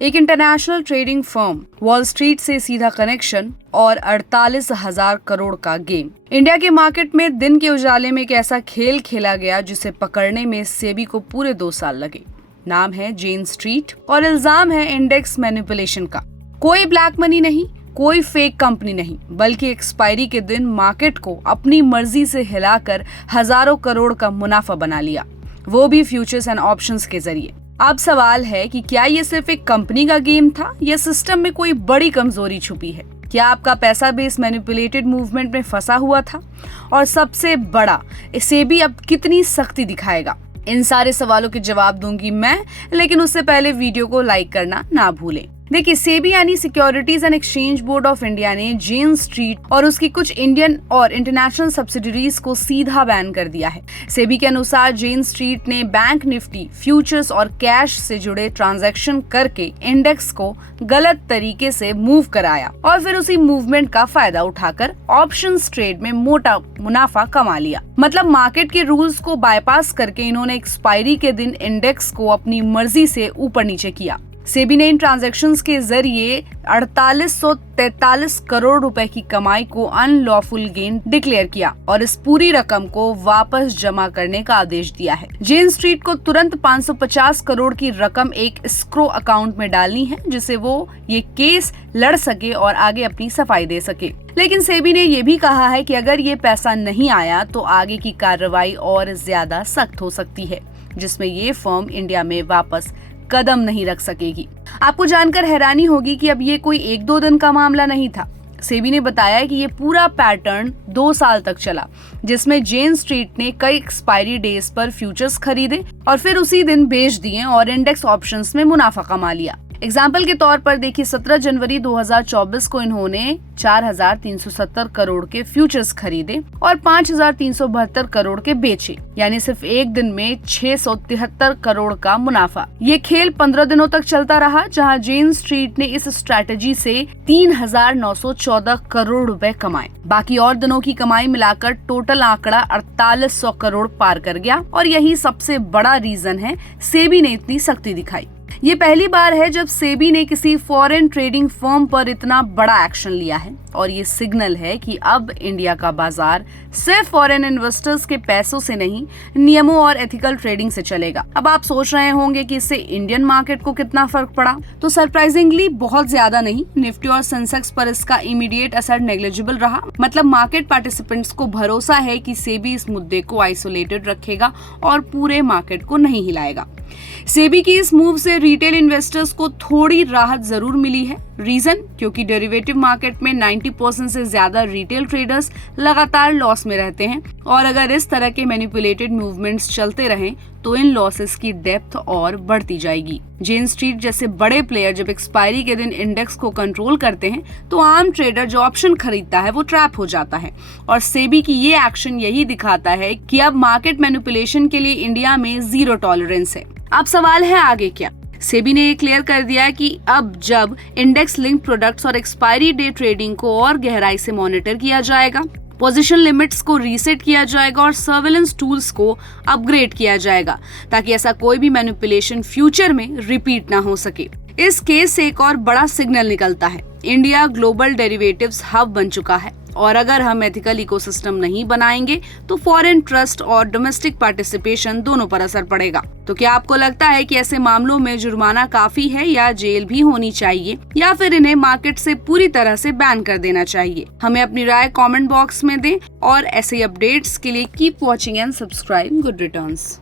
एक international trading firm, wall street से सीधा कनेक्शन और 48,000 करोड़ का गेम। इंडिया के मार्केट में दिन के उजाले में एक ऐसा खेल खेला गया जिसे पकड़ने में सेबी को पूरे 2 साल लगे। नाम है जेन स्ट्रीट और इल्जाम है इंडेक्स मैनिपुलेशन का। कोई ब्लैक मनी नहीं, कोई फेक कंपनी नहीं, बल्कि एक्सपायरी के दिन मार्केट को अपनी मर्जी से हिलाकर हजारों करोड़ का मुनाफा बना लिया, वो भी फ्यूचर्स एंड ऑप्शंस के जरिए। अब सवाल है कि क्या ये सिर्फ एक कंपनी का गेम था या सिस्टम में कोई बड़ी कमजोरी छुपी है? क्या आपका पैसा भी इस मैनिपुलेटेड मूवमेंट में फंसा हुआ था? और सबसे बड़ा, सेबी अब कितनी सख्ती दिखाएगा? इन सारे सवालों के जवाब दूंगी मैं, लेकिन उससे पहले वीडियो को लाइक करना ना भूलें। देखिए, सेबी यानी securities and exchange board of India ने जेन स्ट्रीट और उसकी कुछ इंडियन और इंटरनेशनल सब्सिडरीज को सीधा बैन कर दिया है। सेबी के अनुसार जेन स्ट्रीट ने बैंक निफ्टी, फ्यूचर्स और कैश से जुड़े ट्रांजैक्शन करके इंडेक्स को गलत तरीके से मूव कराया और फिर उसी मूवमेंट का फायदा उठाकर ऑप्शंस ट्रेड में मोटा मुनाफा कमा लिया। मतलब मार्केट के रूल्स को बाईपास करके इन्होंने एक्सपायरी के दिन इंडेक्स को अपनी मर्जी से ऊपर नीचे किया। सेबी ने इन ट्रांजैक्शंस के जरिए 4843 करोड़ रुपए की कमाई को अनलॉफुल गेन डिक्लेयर किया और इस पूरी रकम को वापस जमा करने का आदेश दिया है। जेन स्ट्रीट को तुरंत 550 करोड़ की रकम एक एस्क्रो अकाउंट में डालनी है, जिससे वो ये केस लड़ सके और आगे अपनी सफाई दे सके। लेकिन सेबी ने ये भी कहा है कि अगर ये पैसा नहीं आया तो आगे की कार्रवाई और ज्यादा सख्त हो सकती है, जिसमें ये फर्म इंडिया में वापस कदम नहीं रख सकेगी। आपको जानकर हैरानी होगी कि अब ये कोई 1-2 दिन का मामला नहीं था। सेबी ने बताया कि ये पूरा पैटर्न 2 साल तक चला, जिसमें जेन स्ट्रीट ने कई एक्सपायरी डेज पर फ्यूचर्स खरीदे और फिर उसी दिन बेच दिए और इंडेक्स ऑप्शंस में मुनाफा कमा लिया। एग्जाम्पल के तौर पर देखिए, 17 जनवरी 2024 को इन्होंने 4,370 करोड़ के फ्यूचर्स खरीदे और 5,372 करोड़ के बेचे, यानी सिर्फ एक दिन में 673 करोड़ का मुनाफा। ये खेल 15 दिनों तक चलता रहा, जहां जेन स्ट्रीट ने इस स्ट्रैटेजी से 3,914 करोड़ रुपए कमाए। बाकी और दिनों की कमाई मिलाकर टोटल आंकड़ा 4,800 करोड़ पार कर गया और यही सबसे बड़ा रीजन है सेबी ने इतनी सख्ती दिखाई। ये पहली बार है जब सेबी ने किसी फॉरेन ट्रेडिंग फर्म पर इतना बड़ा एक्शन लिया है और ये सिग्नल है कि अब इंडिया का बाजार सिर्फ फॉरेन इन्वेस्टर्स के पैसों से नहीं, नियमों और एथिकल ट्रेडिंग से चलेगा। अब आप सोच रहे होंगे कि इससे इंडियन मार्केट को कितना फर्क पड़ा, तो सरप्राइजिंगली बहुत ज्यादा नहीं। निफ्टी और सेंसेक्स पर इसका इमीडिएट असर नेग्लिजिबल रहा। मतलब मार्केट पार्टिसिपेंट्स को भरोसा है कि सेबी इस मुद्दे को आइसोलेटेड रखेगा और पूरे मार्केट को नहीं हिलाएगा। सेबी की इस मूव से रिटेल इन्वेस्टर्स को थोड़ी राहत जरूर मिली है। रीजन, क्योंकि डेरिवेटिव मार्केट में 90% से ज्यादा रिटेल ट्रेडर्स लगातार लॉस में रहते हैं और अगर इस तरह के मैनिपुलेटेड मूवमेंट्स चलते रहें तो इन लॉसेस की डेप्थ और बढ़ती जाएगी। जेन स्ट्रीट जैसे बड़े प्लेयर जब एक्सपायरी के दिन इंडेक्स को कंट्रोल करते हैं तो आम ट्रेडर जो ऑप्शन खरीदता है वो ट्रैप हो जाता है और सेबी की ये एक्शन यही दिखाता है कि अब मार्केट मैनिपुलेशन के लिए इंडिया में 0 टॉलरेंस है। अब सवाल है आगे क्या? सेबी ने ये क्लियर कर दिया है कि अब जब इंडेक्स लिंक प्रोडक्ट्स और एक्सपायरी डे ट्रेडिंग को और गहराई से मॉनिटर किया जाएगा, पोजीशन लिमिट्स को रीसेट किया जाएगा और सर्वेलेंस टूल्स को अपग्रेड किया जाएगा, ताकि ऐसा कोई भी मैनिपुलेशन फ्यूचर में रिपीट ना हो सके। इस केस से एक और बड़ा सिग्नल निकलता है, इंडिया ग्लोबल डेरिवेटिव्स हब बन चुका है और अगर हम एथिकल इकोसिस्टम नहीं बनाएंगे तो फॉरेन ट्रस्ट और डोमेस्टिक पार्टिसिपेशन दोनों पर असर पड़ेगा। तो क्या आपको लगता है कि ऐसे मामलों में जुर्माना काफी है या जेल भी होनी चाहिए या फिर इन्हें मार्केट से पूरी तरह से बैन कर देना चाहिए? हमें अपनी राय कमेंट बॉक्स में दें और ऐसे अपडेट्स के लिए keep watching and subscribe good returns.